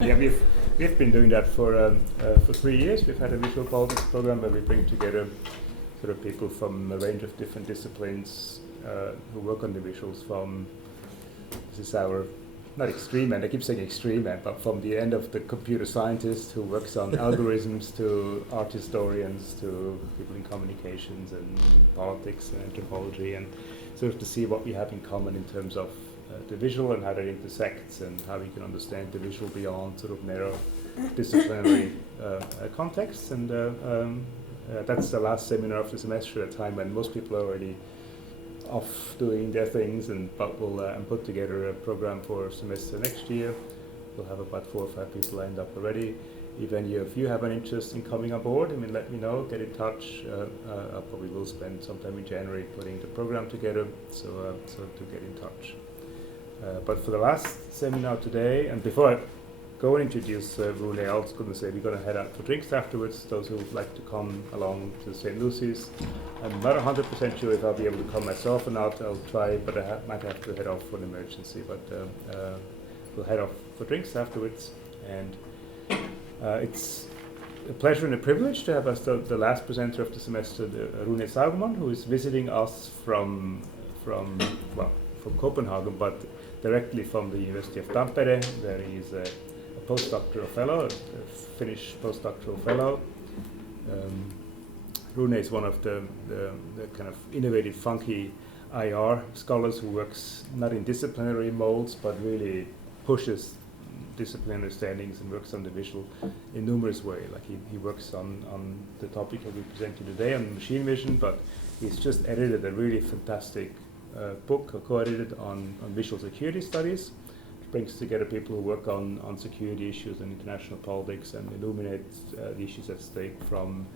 Yeah, we've been doing that for 3 years. We've had a visual politics program where we bring together sort of people from a range of different disciplines who work on the visuals. This is our not extreme end. I keep saying extreme end, but from the end of the computer scientist who works on algorithms to art historians to people in communications and politics and anthropology, and sort of to see what we have in common in terms of the visual and how that intersects and how we can understand the visual beyond sort of narrow disciplinary contexts. And that's the last seminar of the semester, at a time when most people are already off doing their things, but we'll put together a program for semester next year. We'll have about 4 or 5 people lined up already. If any of you have an interest in coming aboard, let me know, get in touch. I probably will spend sometime in January putting the program together, so to get in touch. But for the last seminar today, and before I go and introduce Rune, I was going to say we're going to head out for drinks afterwards. Those who would like to come along to St. Lucy's. I'm not 100% sure if I'll be able to come myself or not. I'll try, but I might have to head off for an emergency. But we'll head off for drinks afterwards. And it's a pleasure and a privilege to have us the last presenter of the semester, Rune Saugmann, who is visiting us from Copenhagen, but directly from the University of Tampere, where he is a postdoctoral fellow, a Finnish postdoctoral fellow. Rune is one of the kind of innovative, funky IR scholars who works not in disciplinary molds, but really pushes disciplinary understandings and works on the visual in numerous ways. Like he works on the topic that we presented today on machine vision, but he's just edited a really fantastic book, co-edited on visual security studies. It brings together people who work on security issues and international politics and illuminates the issues at stake from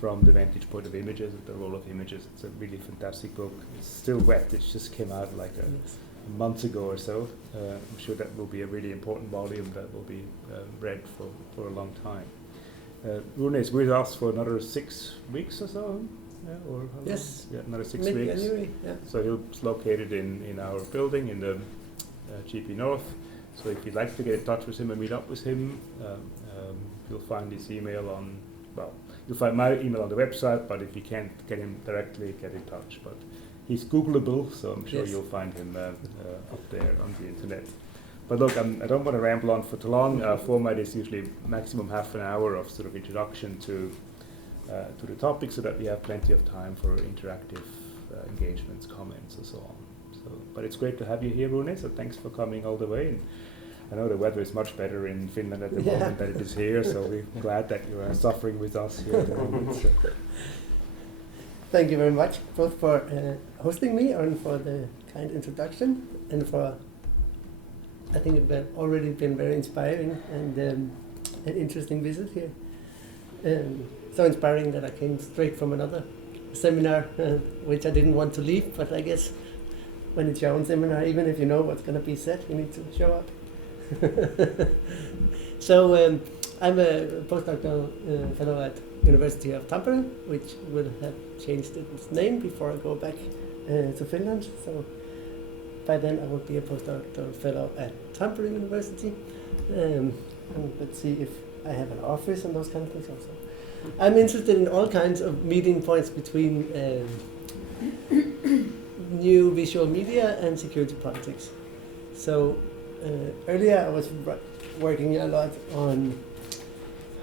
the vantage point of images, the role of images. It's a really fantastic book. It's still wet. It just came out like a month ago or so. I'm sure that will be a really important volume that will be read for a long time. Rune is with us for another 6 weeks or so. Yes. Yeah, another 6 weeks. Mid-January, yeah. So he's located in our building in the GP North. So if you'd like to get in touch with him and meet up with him, you'll find his email you'll find my email on the website, but if you can't get him directly, get in touch. But he's Googleable, so I'm sure you'll find him up there on the internet. But look, I don't want to ramble on for too long. Our format is usually maximum half an hour of sort of introduction to the topic, so that we have plenty of time for interactive engagements, comments, and so on. But it's great to have you here, Rune, so thanks for coming all the way. And I know the weather is much better in Finland at the moment than it is here, so we're glad that you are suffering with us here at the moment. So. Thank you very much, both for hosting me and for the kind introduction, and for, I think it's already been very inspiring and an interesting visit here. So inspiring that I came straight from another seminar, which I didn't want to leave, but I guess when it's your own seminar, even if you know what's going to be said, you need to show up. So I'm a postdoctoral fellow at University of Tampere, which will have changed its name before I go back to Finland. So by then I will be a postdoctoral fellow at Tampere University. And let's see if I have an office and those kind of things also. I'm interested in all kinds of meeting points between new visual media and security politics. So earlier I was working a lot on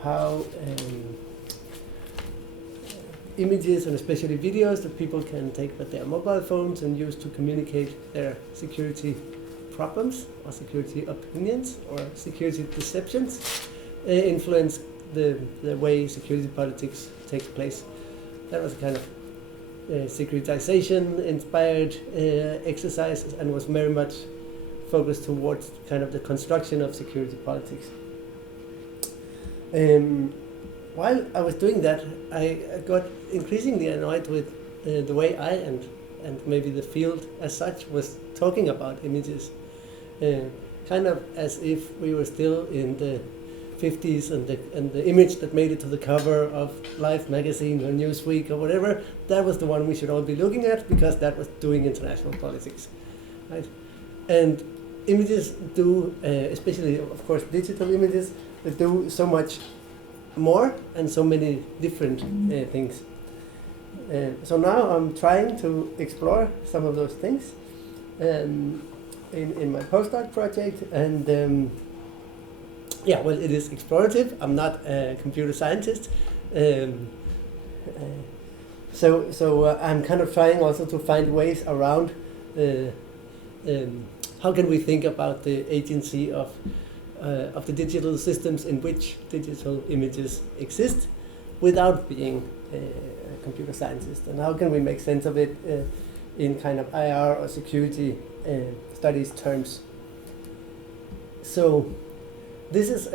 how images and especially videos that people can take with their mobile phones and use to communicate their security problems or security opinions or security deceptions influence the way security politics takes place. That was a kind of securitization-inspired exercise and was very much focused towards kind of the construction of security politics. While I was doing that, I got increasingly annoyed with the way I and maybe the field as such was talking about images, kind of as if we were still in the 50s and the image that made it to the cover of Life magazine or Newsweek or whatever, that was the one we should all be looking at because that was doing international politics, right? And images do, especially of course digital images, they do so much more and so many different things. So now I'm trying to explore some of those things in my postdoc project, and yeah, well, it is explorative. I'm not a computer scientist, so I'm kind of trying also to find ways around how can we think about the agency of the digital systems in which digital images exist without being a computer scientist, and how can we make sense of it in kind of IR or security studies terms. So this is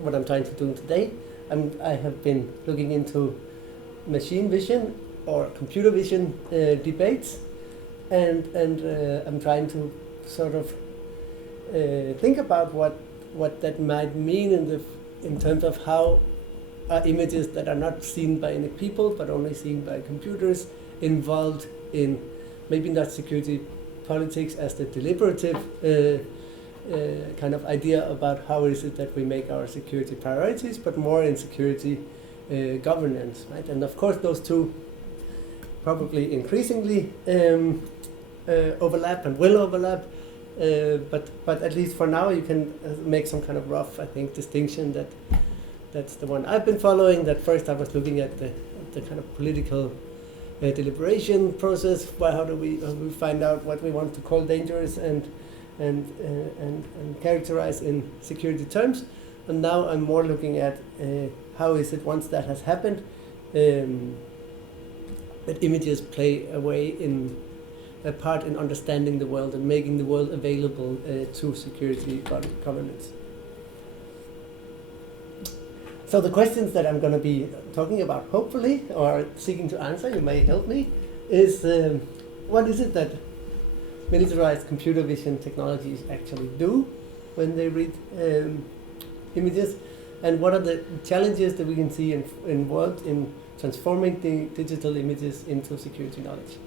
what I'm trying to do today. I have been looking into machine vision or computer vision debates, and I'm trying to sort of think about what that might mean in terms of how are images that are not seen by any people but only seen by computers involved in maybe not security politics as the deliberative kind of idea about how is it that we make our security priorities, but more in security governance, right? And of course those two probably increasingly overlap and will overlap, but at least for now you can make some kind of rough, I think, distinction that's the one I've been following. That first I was looking at the kind of political deliberation process. How do we find out what we want to call dangerous and characterize in security terms? And now I'm more looking at how is it once that has happened that images play a part in understanding the world and making the world available to security governance. So the questions that I'm going to be talking about, hopefully, or seeking to answer, you may help me, is what is it that militarized computer vision technologies actually do when they read images, and what are the challenges that we can see involved in transforming the digital images into security knowledge.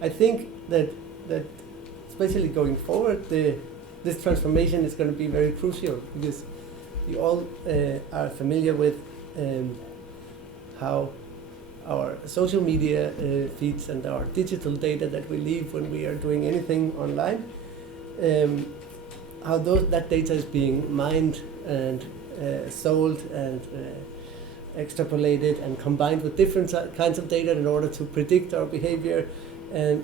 I think that especially going forward, this transformation is going to be very crucial, because you all are familiar with how our social media feeds and our digital data that we leave when we are doing anything online, how that data is being mined and sold and extrapolated and combined with different kinds of data in order to predict our behavior and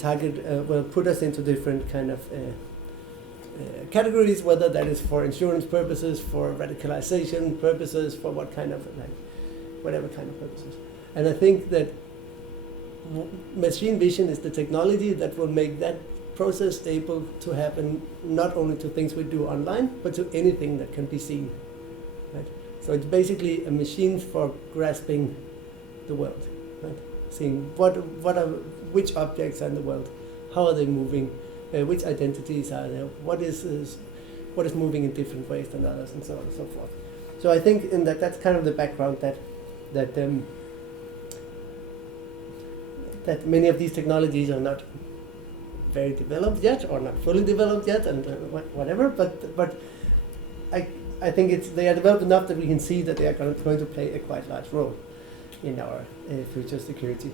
target, put us into different kind of categories, whether that is for insurance purposes, for radicalization purposes, for what kind of, whatever kind of purposes. And I think that machine vision is the technology that will make that process able to happen not only to things we do online, but to anything that can be seen. Right? So it's basically a machine for grasping the world, right? Seeing which objects are in the world, how are they moving, which identities are there, what is moving in different ways than others, and so on and so forth. So I think in that's kind of the background that many of these technologies are not very developed yet, or not fully developed yet, and whatever. But I think they are developed enough that we can see that they are going to play a quite large role in our future security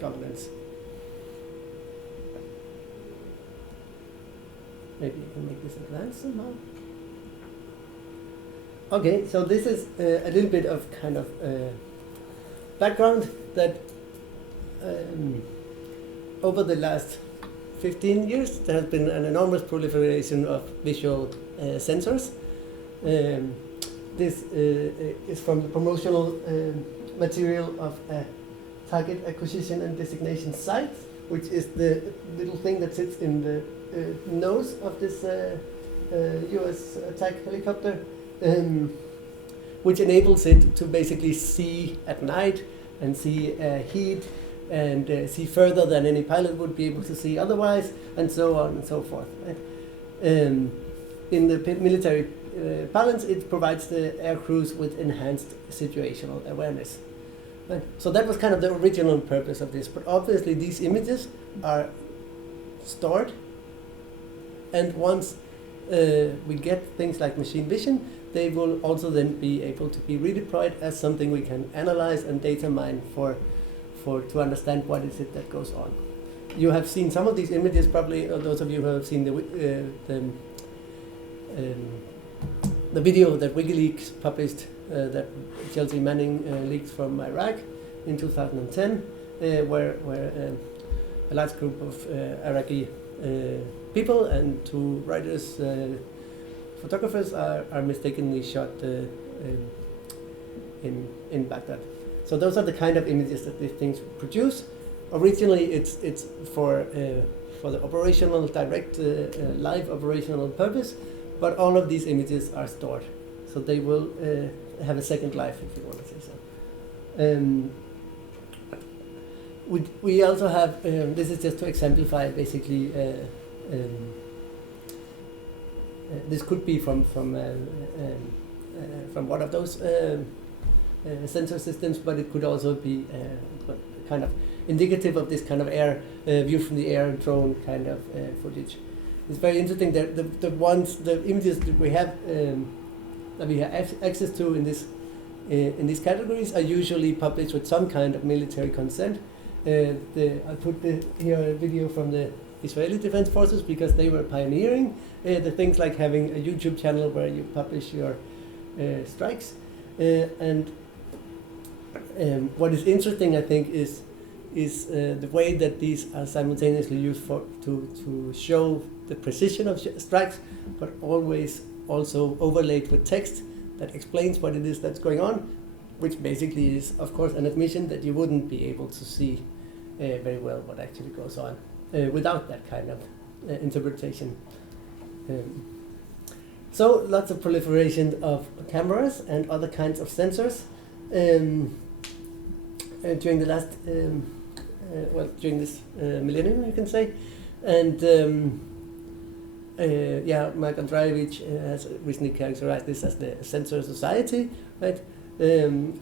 governance. Maybe you can make this advance somehow. Okay, so this is a little bit of kind of background that over the last 15 years there has been an enormous proliferation of visual sensors. This is from the promotional material of a target acquisition and designation site, which is the little thing that sits in the nose of this US attack helicopter, which enables it to basically see at night and see heat and see further than any pilot would be able to see otherwise, and so on and so forth. Right? In the military parlance, it provides the air crews with enhanced situational awareness. Right? So that was kind of the original purpose of this, but obviously these images are stored, and once we get things like machine vision, they will also then be able to be redeployed as something we can analyze and data mine to understand what is it that goes on. You have seen some of these images, probably those of you who have seen the video that WikiLeaks published, that Chelsea Manning leaked from Iraq in 2010, where a large group of Iraqi people and two writers, photographers are mistakenly shot in Baghdad. So those are the kind of images that these things produce. Originally, it's for the operational, direct, live operational purpose, but all of these images are stored, so they will have a second life, if you want to say so. We also have, this is just to exemplify basically, this could be from one of those sensor systems, but it could also be kind of indicative of this kind of air view from the air drone kind of footage. It's very interesting that the images that we have access to in these categories are usually published with some kind of military consent. I put here a video from the Israeli Defense Forces because they were pioneering the things like having a YouTube channel where you publish your strikes. And what is interesting, I think, is the way that these are simultaneously used to show the precision of strikes, but always also overlaid with text that explains what it is that's going on, which basically is, of course, an admission that you wouldn't be able to see very well what actually goes on without that kind of interpretation. So lots of proliferation of cameras and other kinds of sensors during the last, during this millennium, you can say. And Mark Andreevich has recently characterized this as the sensor society, right? And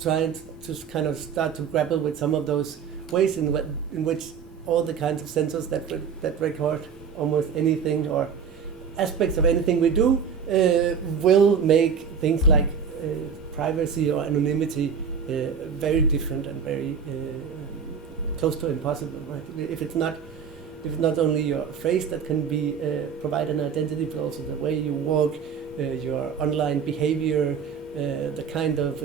trying to kind of start to grapple with some of those ways in which all the kinds of sensors that record almost anything or aspects of anything we do will make things like privacy or anonymity very different and very close to impossible, right? If it's not only your face that can be provide an identity, but also the way you walk, your online behavior, the kind of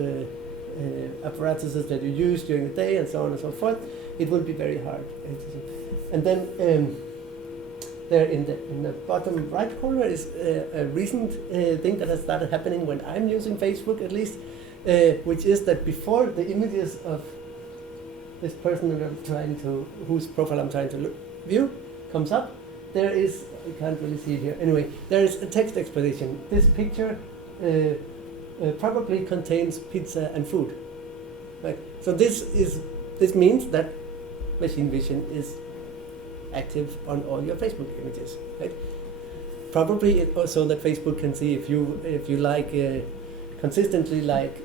apparatuses that you use during the day, and so on and so forth, it will be very hard. And then there in the bottom right corner is a recent thing that has started happening when I'm using Facebook, at least, which is that before the images of this person whose profile I'm trying to view comes up, there is, you can't really see it here. Anyway, there is a text explanation. This picture probably contains pizza and food. Right? So this means that machine vision is active on all your Facebook images. Right? Probably also that Facebook can see if you like consistently like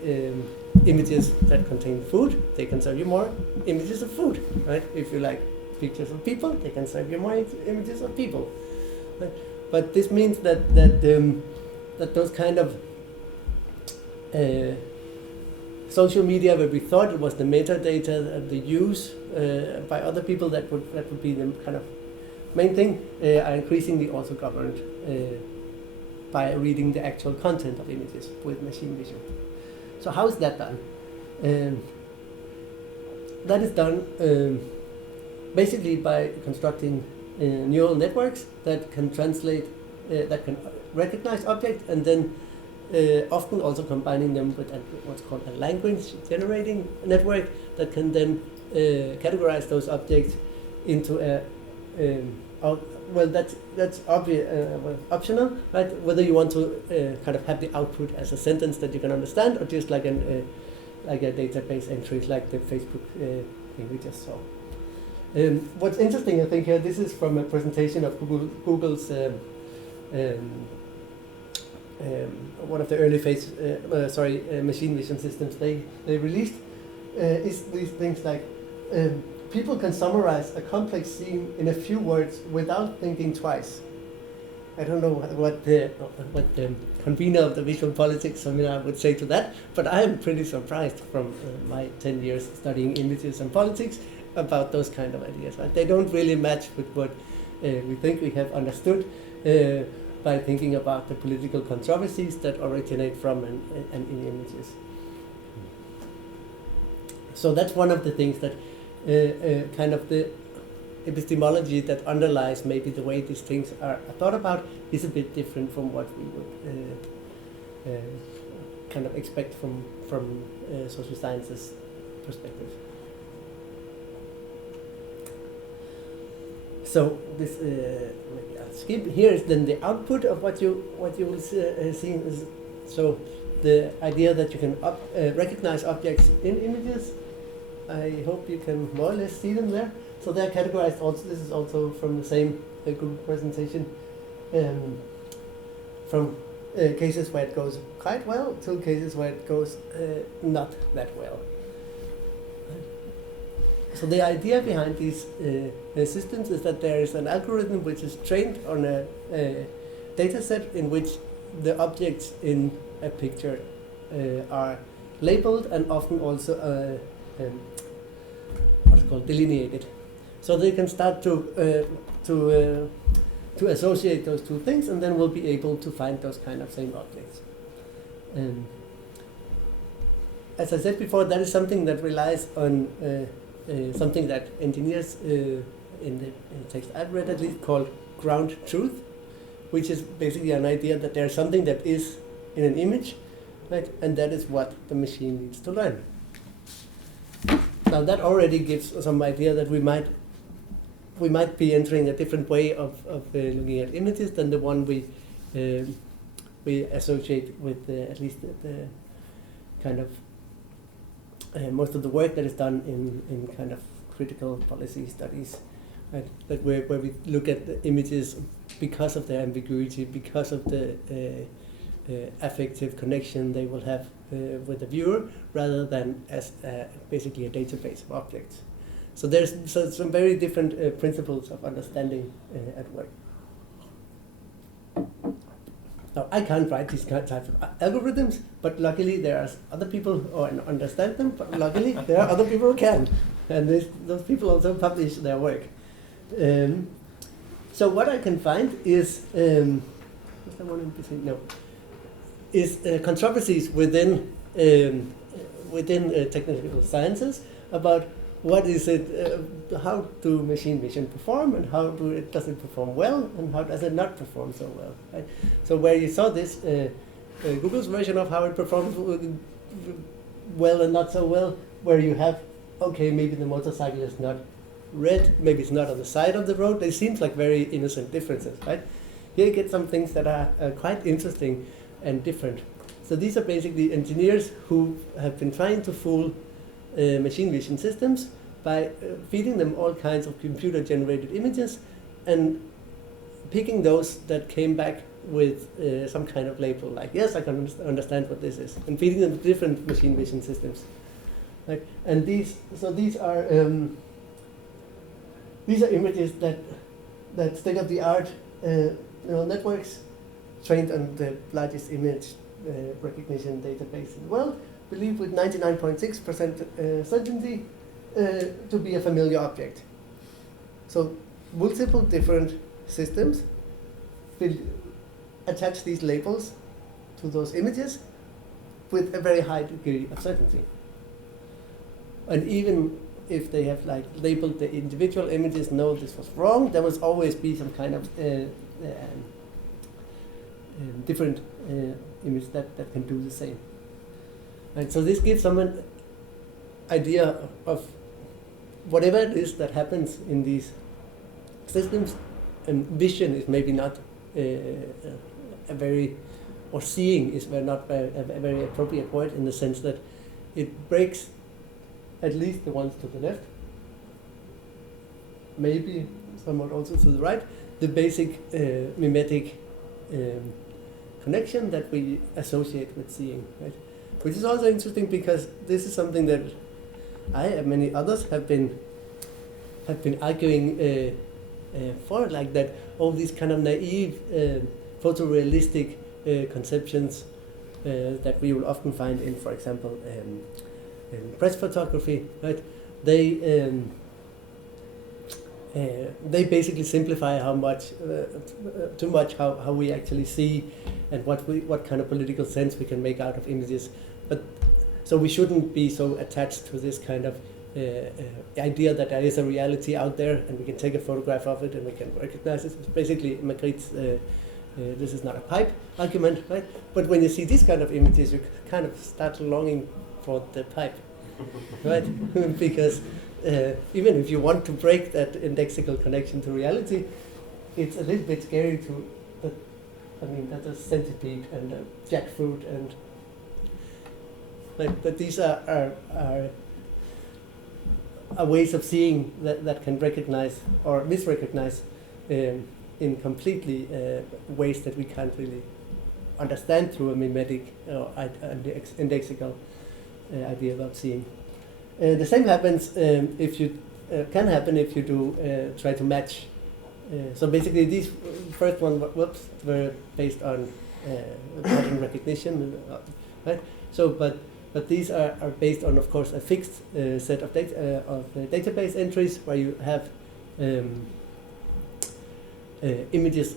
images that contain food, they can serve you more images of food. Right? If you like pictures of people, they can serve you more images of people. Right? But this means that those kind of social media where we thought it was the metadata, the use by other people that would be the kind of main thing, are increasingly also governed by reading the actual content of images with machine vision. So how is that done? That is done basically by constructing neural networks that can translate, that can recognize objects, and then often also combining them with what's called a language generating network that can then categorize those objects into that's optional, right? Whether you want to kind of have the output as a sentence that you can understand, or just like a database entry, like the Facebook thing we just saw. What's interesting, I think, here, this is from a presentation of Google's one of the early phase, machine vision systems they released, is these things like people can summarize a complex scene in a few words without thinking twice. I don't know what the convener of the visual politics seminar would say to that, but I am pretty surprised from my 10 years studying images and politics about those kind of ideas. Right? They don't really match with what we think we have understood by thinking about the political controversies that originate from and in images. So that's one of the things that kind of the epistemology that underlies maybe the way these things are thought about is a bit different from what we would kind of expect from social sciences perspective. So this maybe I'll skip. Here is then the output of what you will see is so the idea that you can recognize objects in images. I hope you can more or less see them there. So they're categorized also. This is also from the same Google presentation. From cases where it goes quite well to cases where it goes not that well. So the idea behind these systems is that there is an algorithm which is trained on a data set in which the objects in a picture are labeled and often also what's called delineated. So they can start to associate those two things, and then we'll be able to find those kind of same objects. As I said before, that is something that relies on something that engineers in the text I've read at least called ground truth, which is basically an idea that there's something that is in an image, right, and that is what the machine needs to learn. Now that already gives some idea that we might be entering a different way of looking at images than the one we associate with at least the kind of most of the work that is done in kind of critical policy studies, right? That where we look at the images because of their ambiguity, because of the affective connection they will have with the viewer, rather than as basically a database of objects. So there's some very different principles of understanding at work. Now, I can't write these types of algorithms, but luckily there are other people who understand them, but luckily there are other people who can. And those people also publish their work. So what I can find is, what's that one in between? No. Is controversies within technical sciences about what is it, how do machine vision perform, and how does it perform well, and how does it not perform so well, right? So where you saw this, Google's version of how it performs well and not so well, where you have, okay, maybe the motorcycle is not red, maybe it's not on the side of the road. They seem like very innocent differences, right? Here you get some things that are quite interesting and different. So these are basically engineers who have been trying to fool machine vision systems by feeding them all kinds of computer-generated images and picking those that came back with some kind of label, like, yes, I can understand what this is, and feeding them different machine vision systems. Right? And these are images that state-of-the-art neural networks trained on the largest image recognition database in the world, believed with 99.6% certainty to be a familiar object. So multiple different systems will attach these labels to those images with a very high degree of certainty. And even if they have like labeled the individual images, no, this was wrong, there must always be some kind of different image that can do the same. Right, so this gives some an idea of whatever it is that happens in these systems, and vision is maybe not a very, or seeing is not a very appropriate word, in the sense that it breaks at least the ones to the left, maybe somewhat also to the right, the basic mimetic connection that we associate with seeing, right? Which is also interesting because this is something that I and many others have been have been arguing for, like that all these kind of naive photorealistic conceptions that we will often find in, for example, in press photography, right? They basically simplify how much, too much how we actually see and what kind of political sense we can make out of images. But so we shouldn't be so attached to this kind of idea that there is a reality out there and we can take a photograph of it and we can recognize it. It's basically Magritte's this is not a pipe argument, right? But when you see these kind of images, you kind of start longing for the pipe, right? Because even if you want to break that indexical connection to reality, it's a little bit scary to, that's a centipede and a jackfruit and but these are ways of seeing that can recognize or misrecognize in completely ways that we can't really understand through a mimetic or indexical idea about seeing. The same happens if you can happen if you do try to match. So basically, these first one were based on pattern recognition, right? So, but these are based on, of course, a fixed set of data database entries where you have images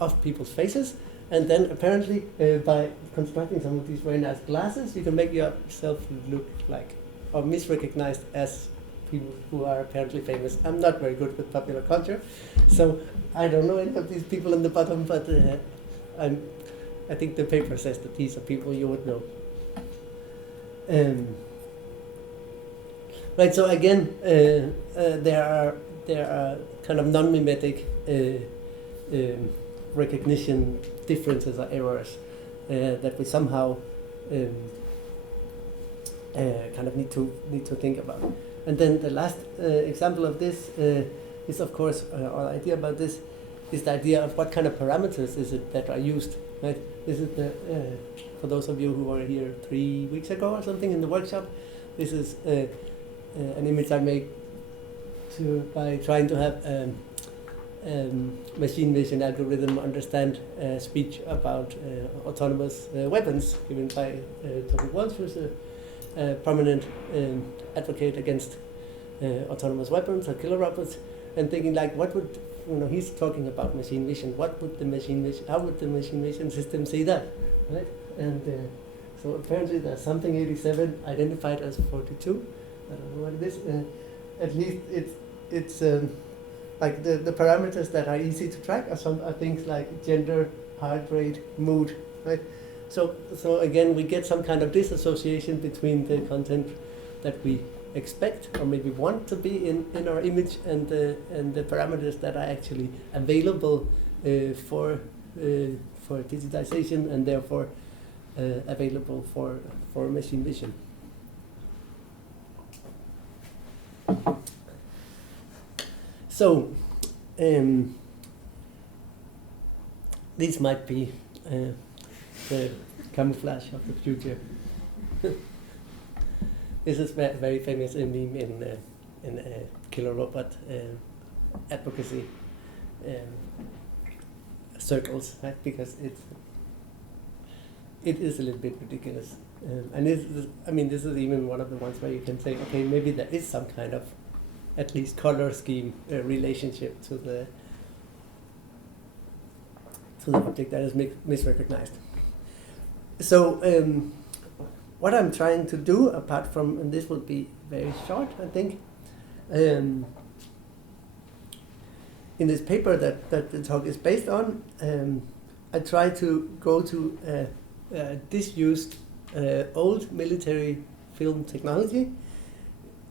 of people's faces, and then apparently by constructing some of these very nice glasses, you can make yourself look like or misrecognized as people who are apparently famous. I'm not very good with popular culture, so I don't know any of these people in the bottom, but I think the paper says that these are people you would know. Right. So again, there are kind of non-mimetic recognition differences or errors that we somehow kind of need to think about. And then the last example of this is, of course, our idea about this is the idea of what kind of parameters is it that are used. Right? This is for those of you who were here 3 weeks ago or something in the workshop. This is an image I made by trying to have machine vision algorithm understand speech about autonomous weapons given by Toby Walsh, who's a prominent advocate against autonomous weapons or killer robots, and thinking like, what would, he's talking about machine vision. What would the machine vision? How would the machine vision system see that, right? And so apparently there's something 87 identified as 42. I don't know what it is. At least it's like the parameters that are easy to track are things like gender, heart rate, mood, right? So again, we get some kind of disassociation between the content that we expect or maybe want to be in our image and the parameters that are actually available for digitization and therefore available for machine vision. So these might be the camouflage of the future. This is very famous meme in killer robot advocacy circles, right? Because it is a little bit ridiculous, and this is even one of the ones where you can say, okay, maybe there is some kind of at least color scheme relationship to the object that is misrecognized. So what I'm trying to do, apart from, and this will be very short, I think, in this paper that the talk is based on, I try to go to disused old military film technology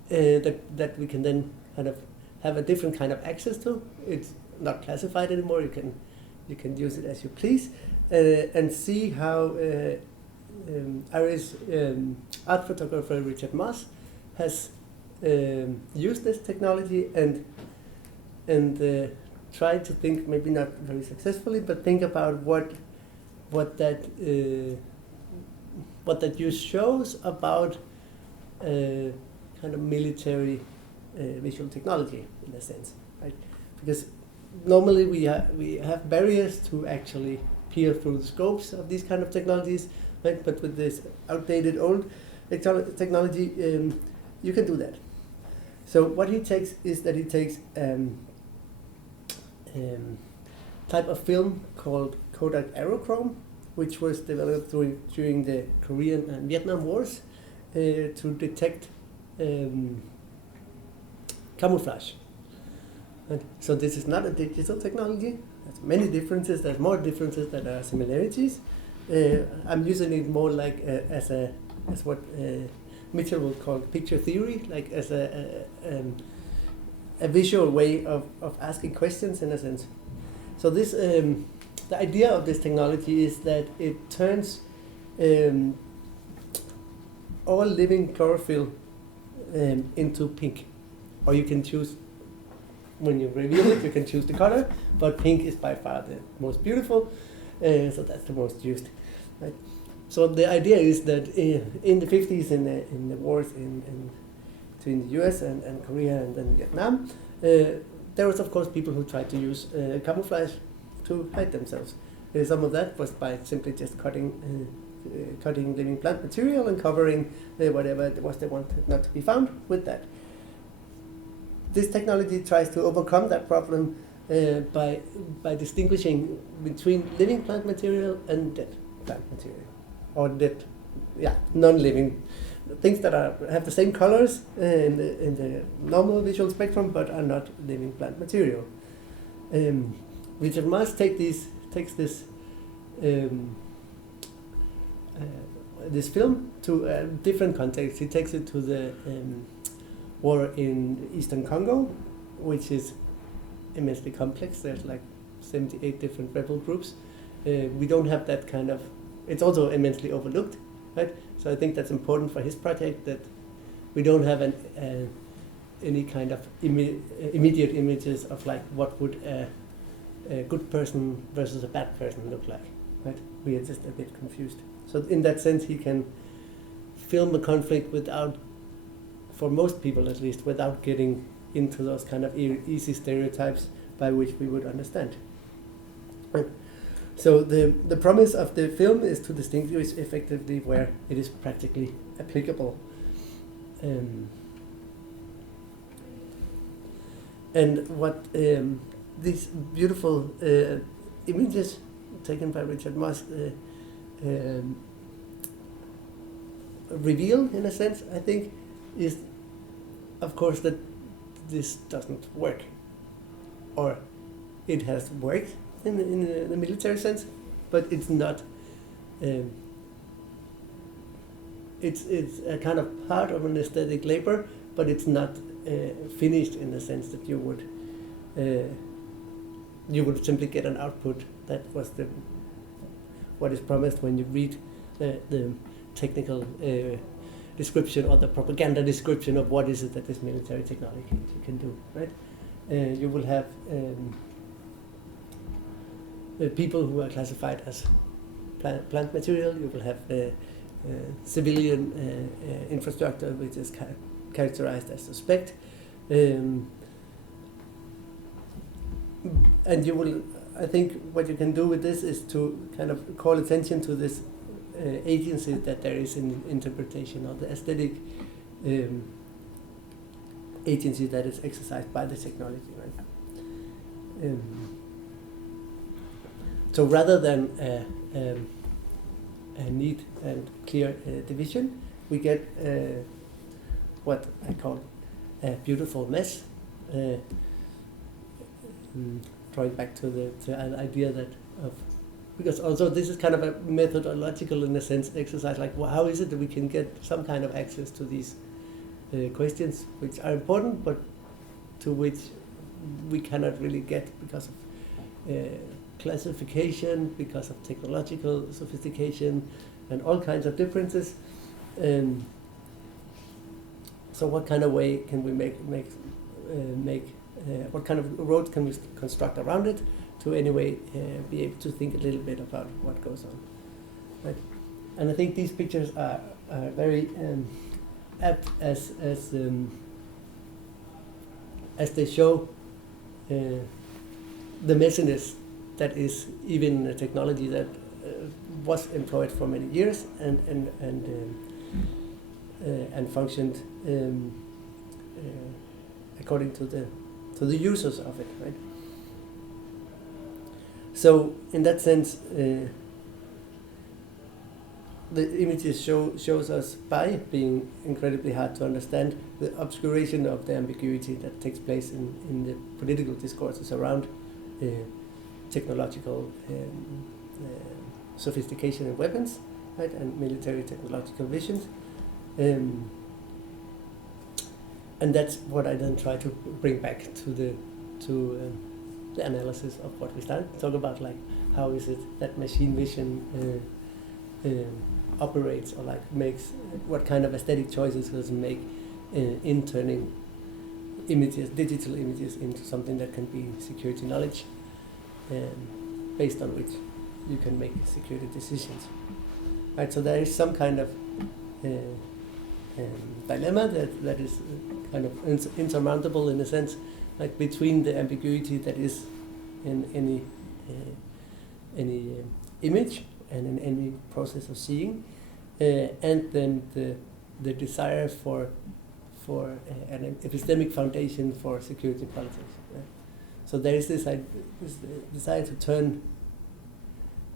that we can then kind of have a different kind of access to. It's not classified anymore. You can use it as you please, and see how Irish art photographer Richard Moss has used this technology and tried to think, maybe not very successfully, but think about what that use shows about kind of military visual technology in a sense, right? Because normally we have barriers to actually peer through the scopes of these kind of technologies, right? But with this outdated old technology, you can do that. So what he takes is that he takes type of film called Kodak Aerochrome, which was developed during the Korean and Vietnam Wars to detect camouflage. And so this is not a digital technology. There's many differences. There's more differences than there are similarities. I'm using it more like as what Mitchell would call picture theory, like as a visual way of asking questions in a sense. So this the idea of this technology is that it turns all living chlorophyll into pink, or you can choose. When you reveal it, you can choose the color, but pink is by far the most beautiful, so that's the most used. Right? So the idea is that in the 50s, in the wars between the US and Korea and then Vietnam, there was of course people who tried to use camouflage to hide themselves. Some of that was by simply just cutting living plant material and covering whatever it was they wanted not to be found with that. This technology tries to overcome that problem by distinguishing between living plant material and dead plant material, or dead, non-living things that have the same colors in the normal visual spectrum, but are not living plant material. Richard Mars takes this this film to a different context. He takes it to the war in Eastern Congo, which is immensely complex. There's like 78 different rebel groups. We don't have that kind of. It's also immensely overlooked, right? So I think that's important for his project, that we don't have any kind of immediate images of like what would a good person versus a bad person look like, right? We are just a bit confused. So in that sense, he can film a conflict without, for most people at least, without getting into those kind of easy stereotypes by which we would understand. Right. So the promise of the film is to distinguish effectively where it is practically applicable. And what these beautiful images taken by Richard Moss reveal, in a sense, I think, is, of course, that this doesn't work, or it has worked in the military sense, but it's not. It's a kind of part of an aesthetic labor, but it's not finished in the sense that you would simply get an output that was what is promised when you read the technical description or the propaganda description of what is it that this military technology can do, right? You will have people who are classified as plant material. You will have civilian infrastructure which is characterized as suspect, and you will. I think what you can do with this is to kind of call attention to this agency that there is in interpretation of the aesthetic agency that is exercised by the technology, right? So rather than a neat and clear division, we get what I call a beautiful mess. Drawing back to the idea that because also this is kind of a methodological, in a sense, exercise, like how is it that we can get some kind of access to these questions which are important, but to which we cannot really get because of classification, because of technological sophistication, and all kinds of differences. So what kind of way can we make what kind of road can we construct around it to anyway be able to think a little bit about what goes on, right? And I think these pictures are very apt as as they show the messiness that is even a technology that was employed for many years and functioned according to the users of it, right? So in that sense, the images shows us, by being incredibly hard to understand, the obscuration of the ambiguity that takes place in the political discourses around technological sophistication in weapons, right, and military technological visions. And that's what I then try to bring back to the analysis of what we started to talk about, like how is it that machine vision operates, or like makes, what kind of aesthetic choices does it make in turning images, digital images, into something that can be security knowledge, based on which you can make security decisions. Right, so there is some kind of dilemma that is kind of insurmountable, in a sense, like between the ambiguity that is in any image and in any process of seeing, and then the desire for an epistemic foundation for security politics. Right? So there is this desire to turn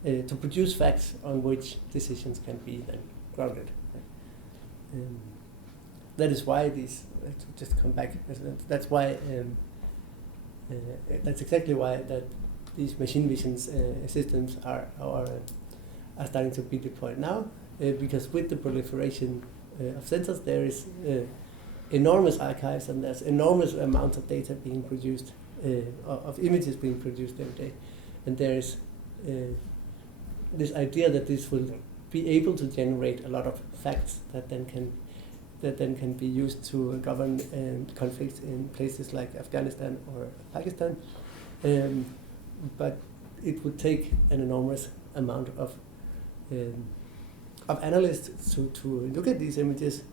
to produce facts on which decisions can be then grounded. Right? That is why these, to just come back, that's why that's exactly why that these machine vision systems are starting to be deployed now, because with the proliferation of sensors, there is enormous archives, and there's enormous amounts of data being produced, of images being produced every day, and there is this idea that this will be able to generate a lot of facts that then can be used to govern conflicts in places like Afghanistan or Pakistan. But it would take an enormous amount of analysts to look at these images.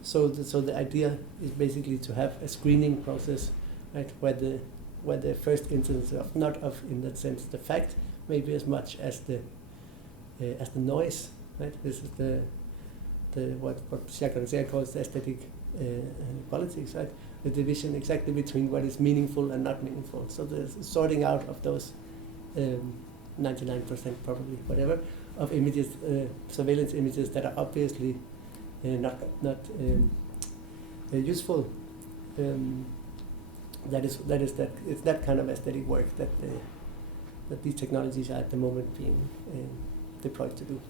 So the idea is basically to have a screening process, right, where the first instance of, not of, in that sense, the fact, maybe as much as the noise, right? This is the what Jacques Rancière calls the aesthetic politics, right? The division exactly between what is meaningful and not meaningful. So the sorting out of those 99% probably, whatever, of images, surveillance images that are obviously not useful. It's that kind of aesthetic work that these technologies are at the moment being deployed to do.